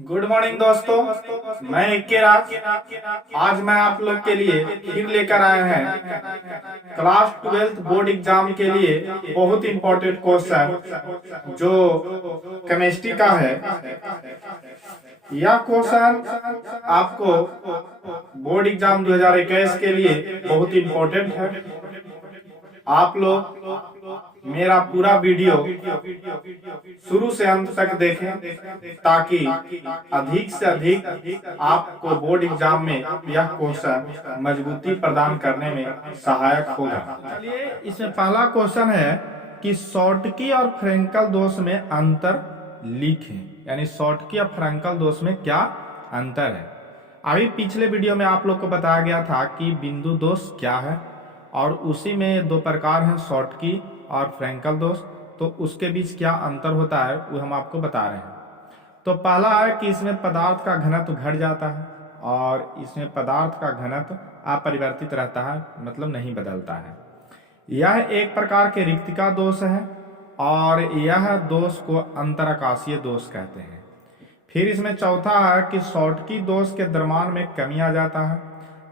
Good morning दोस्तों, मैं इक्के राज। आज मैं आप लोग के लिए फिर लेकर आए हैं क्लास 12 बोर्ड एग्जाम के लिए बहुत इंपॉर्टेंट क्वेश्चन जो केमिस्ट्री का है। यह क्वेश्चन आपको बोर्ड एग्जाम 2021 के लिए बहुत इंपॉर्टेंट है। आप लोग मेरा पूरा वीडियो शुरू से अंत तक देखें ताकि अधिक से अधिक आपको बोर्ड एग्जाम में यह क्वेश्चन मजबूती प्रदान करने में सहायक होगा। चलिए, इसमें पहला क्वेश्चन है कि शॉर्टकी और फ्रेंकल दोष में अंतर लिखें। यानी शॉर्टकी और फ्रेंकल दोष में क्या अंतर है। अभी पिछले वीडियो में आप लोग को बताया गया था कि बिंदु दोष क्या है और उसी में दो प्रकार हैं, शॉर्टकी और फ्रेंकल दोष। तो उसके बीच क्या अंतर होता है वो हम आपको बता रहे हैं। तो पहला है कि इसमें पदार्थ का घनत्व घट जाता है और इसमें पदार्थ का घनत्व अपरिवर्तित रहता है, मतलब नहीं बदलता है। यह एक प्रकार के रिक्तिका दोष है और यह दोष को अंतराकाशीय दोष कहते हैं। फिर इसमें चौथा है कि शॉर्टकी दोष के द्रव्यमान में कमी आ जाता है,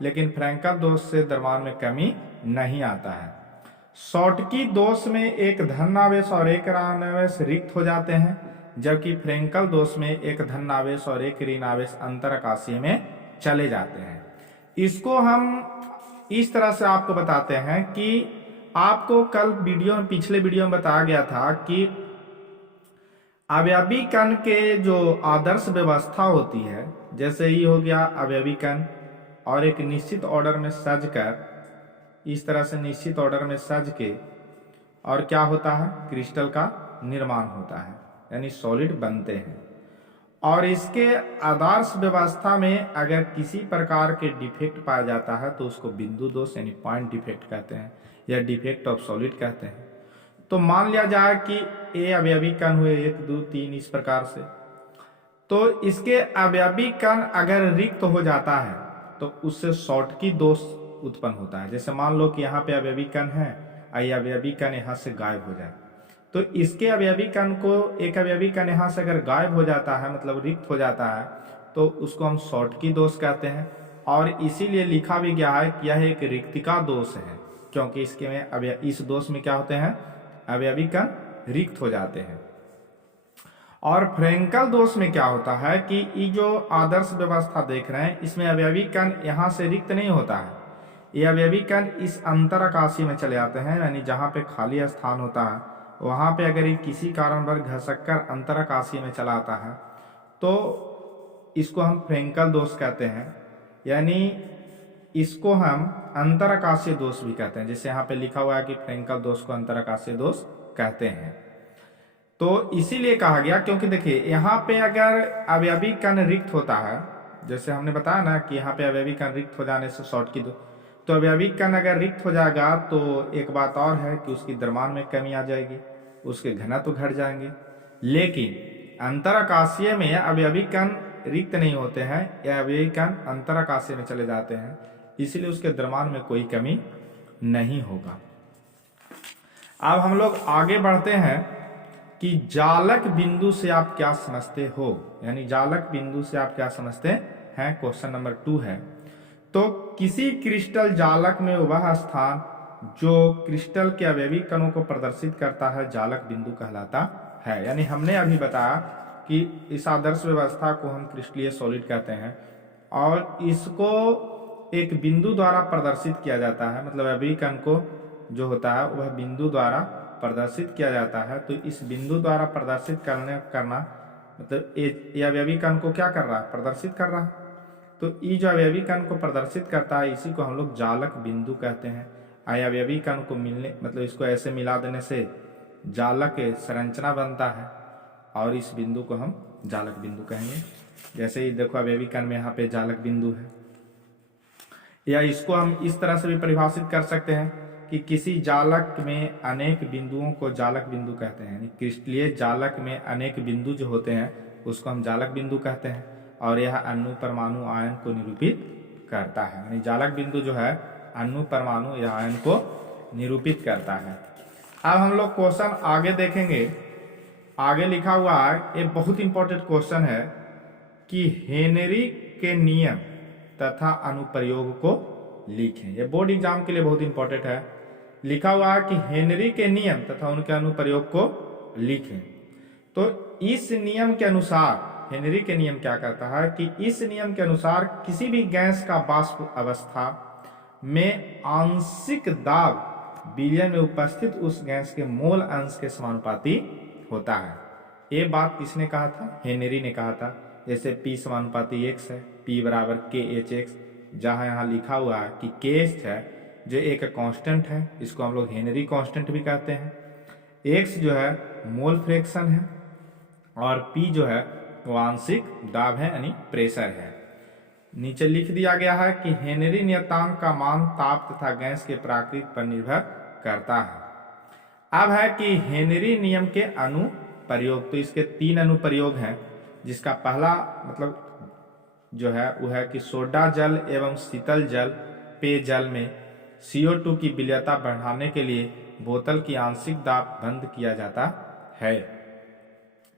लेकिन फ्रेंकल दोष से द्रव्यमान में कमी नहीं आता है। शॉर्टकी दोष में एक धन आवेश और एक ऋण आवेश रिक्त हो जाते हैं, जबकि फ्रेंकल दोष में एक धन आवेश और एक ऋण आवेश अंतराकाशीय में चले जाते हैं। इसको हम इस तरह से आपको बताते हैं कि आपको कल पिछले वीडियो में बताया गया था कि अवयवी कण के जो आदर्श व्यवस्था होती है, जैसे ये हो गया अवयवी कण और एक निश्चित ऑर्डर में सज कर, इस तरह से निश्चित ऑर्डर में सज के और क्या होता है, क्रिस्टल का निर्माण होता है, यानी सॉलिड बनते हैं। और इसके आदर्श व्यवस्था में अगर किसी प्रकार के डिफेक्ट पाया जाता है तो उसको बिंदु दोष यानी पॉइंट डिफेक्ट कहते हैं या डिफेक्ट ऑफ सॉलिड कहते हैं। तो मान लिया जाए कि ए अवयवी कण हुए 1 2 3 इस प्रकार से, तो इसके अवयवी कण अगर रिक्त हो जाता है तो उससे शॉर्टकी दोष उत्पन्न होता है। जैसे मान लो कि यहाँ पे अवयवी कण है और ये अवयवी कण यहाँ से गायब हो जाए, तो इसके अवयवी कण को एक अवयवी कण यहाँ से अगर गायब हो जाता है, मतलब रिक्त हो जाता है, तो उसको हम शॉर्टकी दोष कहते हैं। और इसीलिए लिखा भी गया है कि यह एक रिक्तिका दोष है, क्योंकि इसके में इस दोष में क्या होते हैं, अवयवी कण रिक्त हो जाते हैं। और फ्रेंकल दोष में क्या होता है कि ये जो आदर्श व्यवस्था देख रहे हैं, इसमें अवयवी कण यहाँ से रिक्त नहीं होता है, ये अवयवी कण इस अंतराकाशीय में चले जाते हैं, यानी जहाँ पे खाली स्थान होता है वहाँ पे अगर ये किसी कारणवश घसक कर अंतराकाशीय में चला आता है तो इसको हम फ्रेंकल दोष कहते हैं। यानी इसको हम अंतराकाशीय दोष भी कहते हैं, जैसे यहाँ पे लिखा हुआ है कि फ्रेंकल दोष को अंतराकाशीय दोष कहते हैं। तो इसीलिए कहा गया क्योंकि देखिए यहाँ पे अगर अवयवी कण रिक्त होता है, जैसे हमने बताया ना कि यहाँ पे अवयवी कण रिक्त हो जाने से शॉर्टकी दो, तो अवयवी कण अगर रिक्त हो जाएगा तो एक बात और है कि उसकी द्रव्यमान में कमी आ जाएगी, उसके घनत्व घट जाएंगे। लेकिन अंतराकाशीय में अवयवी कण रिक्त नहीं होते हैं, या अवयवी कण अंतराकाशीय में चले जाते हैं, इसलिए उसके द्रव्यमान में कोई कमी नहीं होगा। अब हम लोग आगे बढ़ते हैं कि जालक बिंदु से आप क्या समझते हो, यानी जालक बिंदु से आप क्या समझते हैं, क्वेश्चन नंबर 2 है। तो किसी क्रिस्टल जालक में वह स्थान जो क्रिस्टल के अवयवी कणों को प्रदर्शित करता है जालक बिंदु कहलाता है। यानी हमने अभी बताया कि इस आदर्श व्यवस्था को हम क्रिस्टलीय सॉलिड कहते हैं और इसको एक बिंदु द्वारा प्रदर्शित किया जाता है, मतलब अवयवी कण को जो होता है वह बिंदु द्वारा प्रदर्शित किया जाता है। तो इस बिंदु द्वारा प्रदर्शित करना मतलब ये अवयवी कण को क्या कर रहा है, प्रदर्शित कर रहा है। तो ये जो अवयवी कण को प्रदर्शित करता है इसी को हम लोग जालक बिंदु कहते हैं। अवयवी कण को मिलने मतलब इसको ऐसे मिला देने से जालक संरचना बनता है और इस बिंदु को हम जालक बिंदु कहेंगे। जैसे ही देखो अवयवी कण में यहाँ पे जालक बिंदु है, या इसको हम इस तरह से भी परिभाषित कर सकते हैं कि किसी जालक में अनेक बिंदुओं को जालक बिंदु कहते हैं। यानी क्रिस्टलीय जालक में अनेक बिंदु जो होते हैं उसको हम जालक बिंदु कहते हैं और यह अणु परमाणु आयन को निरूपित करता है। यानी जालक बिंदु जो है अणु परमाणु या आयन को निरूपित करता है। अब हम लोग क्वेश्चन आगे देखेंगे। आगे लिखा हुआ है, एक बहुत इंपॉर्टेंट क्वेश्चन है कि हेनरी के नियम तथा अनुप्रयोग को लिखें। ये बोर्ड एग्जाम के लिए बहुत इंपॉर्टेंट है। लिखा हुआ है कि हेनरी के नियम तथा उनके अनुप्रयोग को लिखें। तो इस नियम के अनुसार हेनरी के नियम क्या कहता है कि इस नियम के अनुसार किसी भी गैस का वाष्प अवस्था में आंशिक दाब विलयन में उपस्थित उस गैस के मोल अंश के समानुपाती होता है। ये बात किसने कहा था? हेनरी ने कहा था। जैसे P समानुपाती x है, P बराबर KHX, जहां यहाँ लिखा हुआ है कि KH है जो एक कांस्टेंट है, इसको हम लोग हेनरी कांस्टेंट भी कहते हैं। X जो है मोल फ्रैक्शन है और P जो है वो आंशिक दाब है यानी प्रेशर है। नीचे लिख दिया गया है कि हेनरी नियतांक का मान ताप तथा गैस के प्रकृति पर निर्भर करता है। अब है कि हेनरी नियम के अनुप्रयोग। तो इसके 3 अनुप्रयोग हैं, जिसका पहला मतलब जो है वो है कि सोडा जल एवं शीतल जल पेयजल में CO2 की विलयता बढ़ाने के लिए बोतल की आंशिक दाब बंद किया जाता है।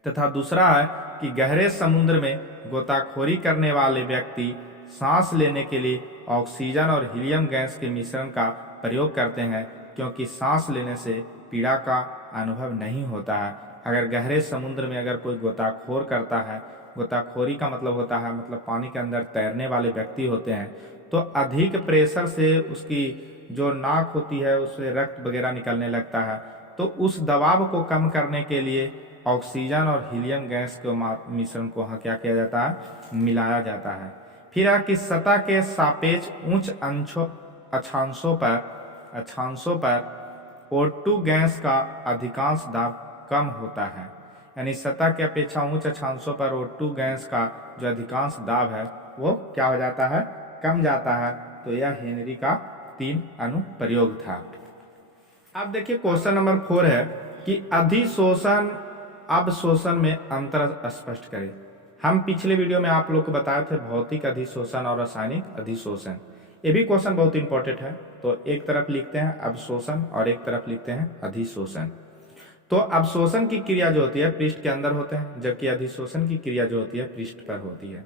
तथा दूसरा है कि गहरे समुद्र में गोताखोरी करने वाले व्यक्ति सांस लेने के लिए ऑक्सीजन और हीलियम गैस के मिश्रण का प्रयोग करते हैं, क्योंकि सांस लेने से पीड़ा का अनुभव नहीं होता है। अगर गहरे समुद्र में अगर कोई गोताखोर करता है, गोताखोरी का मतलब होता है मतलब पानी के अंदर तैरने वाले व्यक्ति होते हैं, तो अधिक प्रेशर से उसकी जो नाक होती है उससे रक्त वगैरह निकलने लगता है। तो उस दबाव को कम करने के लिए ऑक्सीजन और हीलियम गैस के मिश्रण को क्या किया जाता है? मिलाया जाता है। फिर है कि सतह के सापेक्ष उच्च अक्षांशों पर O2 गैस का अधिकांश दाब कम होता है, यानी सतह के अपेक्षा उच्च अक्षांशों पर O2 गैस का जो अधिकांश दाब है वो क्या हो जाता है? कम जाता है। तो यह हेनरी का 3 अनुप्रयोग था। अब देखिए क्वेश्चन नंबर 4 है कि अधिशोषण अवशोषण में अंतर स्पष्ट करें। हम पिछले वीडियो में आप लोग को बताए थे भौतिक अधिशोषण और रासायनिक अधिशोषण। ये भी क्वेश्चन बहुत इंपॉर्टेंट है। तो एक तरफ लिखते हैं अवशोषण और एक तरफ लिखते हैं अधिशोषण। तो अवशोषण की क्रिया जो होती है पृष्ठ के अंदर होते हैं, जबकि अधिशोषण की क्रिया जो होती है पृष्ठ पर होती है।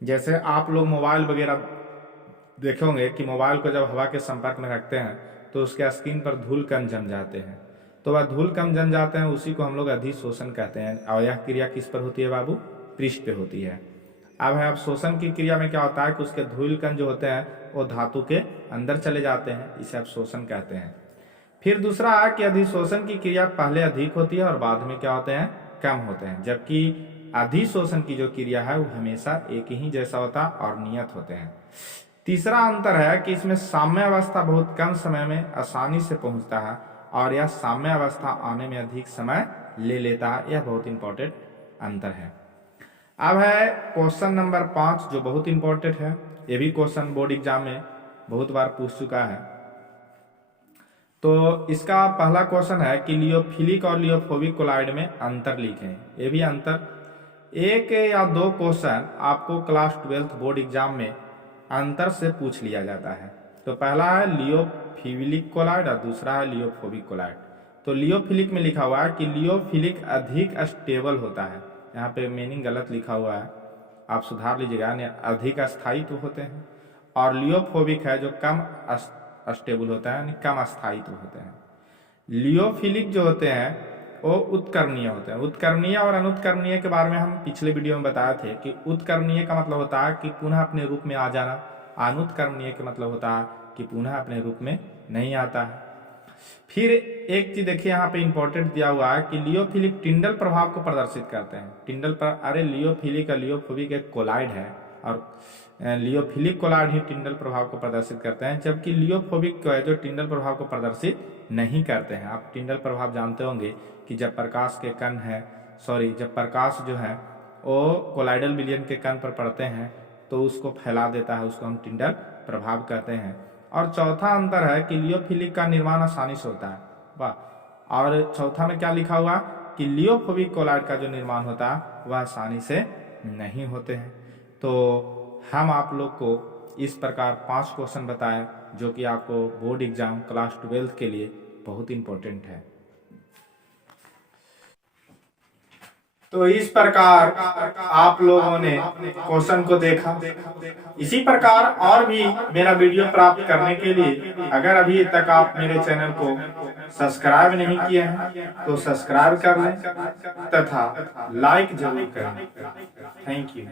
जैसे आप लोग मोबाइल वगैरह देखे होंगे कि मोबाइल को जब हवा के संपर्क में रखते हैं तो उसके स्क्रीन पर धूल कण जम जाते हैं। तो वह धूल कण जम जाते हैं, उसी को हम लोग अधिशोषण कहते हैं। और यह क्रिया किस पर होती है बाबू? पृष्ठ पे होती है। अब है अवशोषण की क्रिया में क्या होता है कि उसके धूल कण जो होते हैं वो धातु के अंदर चले जाते हैं, इसे अवशोषण कहते हैं। फिर दूसरा है कि अधिशोषण की क्रिया पहले अधिक होती है और बाद में क्या होते हैं? कम होते हैं, जबकि अधिशोषण की जो क्रिया है वो हमेशा एक ही जैसा होता है और नियत होते हैं। तीसरा अंतर है कि इसमें साम्य अवस्था बहुत कम समय में आसानी से पहुंचता है और यह साम्य अवस्था आने में अधिक समय ले लेता है। यह बहुत इंपॉर्टेंट अंतर है। अब है क्वेश्चन नंबर 5 जो बहुत इंपॉर्टेंट है। यह भी क्वेश्चन बोर्ड एग्जाम में बहुत बार पूछ चुका है। तो इसका पहला क्वेश्चन है कि लियोफिलिक और लियोफोबिक कोलाइड में अंतर लिखें। ये भी अंतर 1 या 2 क्वेश्चन आपको क्लास 12th बोर्ड एग्जाम में अंतर से पूछ लिया जाता है। तो पहला है लियोफिलिक कोलाइड और दूसरा है लियोफोबिक कोलाइड। तो लियोफिलिक में लिखा हुआ है कि लियोफिलिक अधिक स्टेबल होता है। यहाँ पे मीनिंग गलत लिखा हुआ है, आप सुधार लीजिएगा, यानी अधिक अस्थायित्व होते हैं। और लियोफोबिक है जो कम स्टेबल होता है, यानी कम अस्थायित्व होते हैं। लियोफिलिक जो होते हैं वो उत्कर्णीय होते हैं। उत्कर्णीय और अनुत्कर्णीय के बारे में हम पिछले वीडियो में बताए थे कि उत्कर्णीय का मतलब होता है कि पुनः अपने रूप में आ जाना, अनुत्कर्णीय का मतलब होता है कि पुनः अपने रूप में नहीं आता है। फिर एक चीज देखिए यहाँ पे इंपॉर्टेंट दिया हुआ है कि लियोफिलिक टिंडल प्रभाव को प्रदर्शित करते हैं। टिंडल पर अरे लियोफिलिक और लियोफोबिक एक कोलाइड है और लियोफिलिक कोलाइड ही टिंडल प्रभाव को प्रदर्शित करते हैं, जबकि लियोफोबिक जो टिंडल प्रभाव को प्रदर्शित नहीं करते हैं। आप टिंडल प्रभाव जानते होंगे कि जब प्रकाश के कण है जब प्रकाश जो है वो कोलाइडल विलयन के कण पर पड़ते हैं तो उसको फैला देता है, उसको हम टिंडल प्रभाव कहते हैं। और चौथा अंतर है कि लियोफिलिक का निर्माण आसानी से होता है। वाह। और चौथा में क्या लिखा हुआ कि लियोफोबिक कोलाइड का जो निर्माण होता है वह आसानी से नहीं होते हैं। तो हम आप लोग को इस प्रकार 5 क्वेश्चन बताएं जो कि आपको बोर्ड एग्जाम क्लास 12th के लिए बहुत इंपॉर्टेंट है। तो इस प्रकार आप लोगों ने क्वेश्चन को देखा। इसी प्रकार और भी मेरा वीडियो प्राप्त करने के लिए अगर अभी तक आप मेरे चैनल को सब्सक्राइब नहीं किए हैं तो सब्सक्राइब कर लें तथा लाइक जरूर करें। Thank you.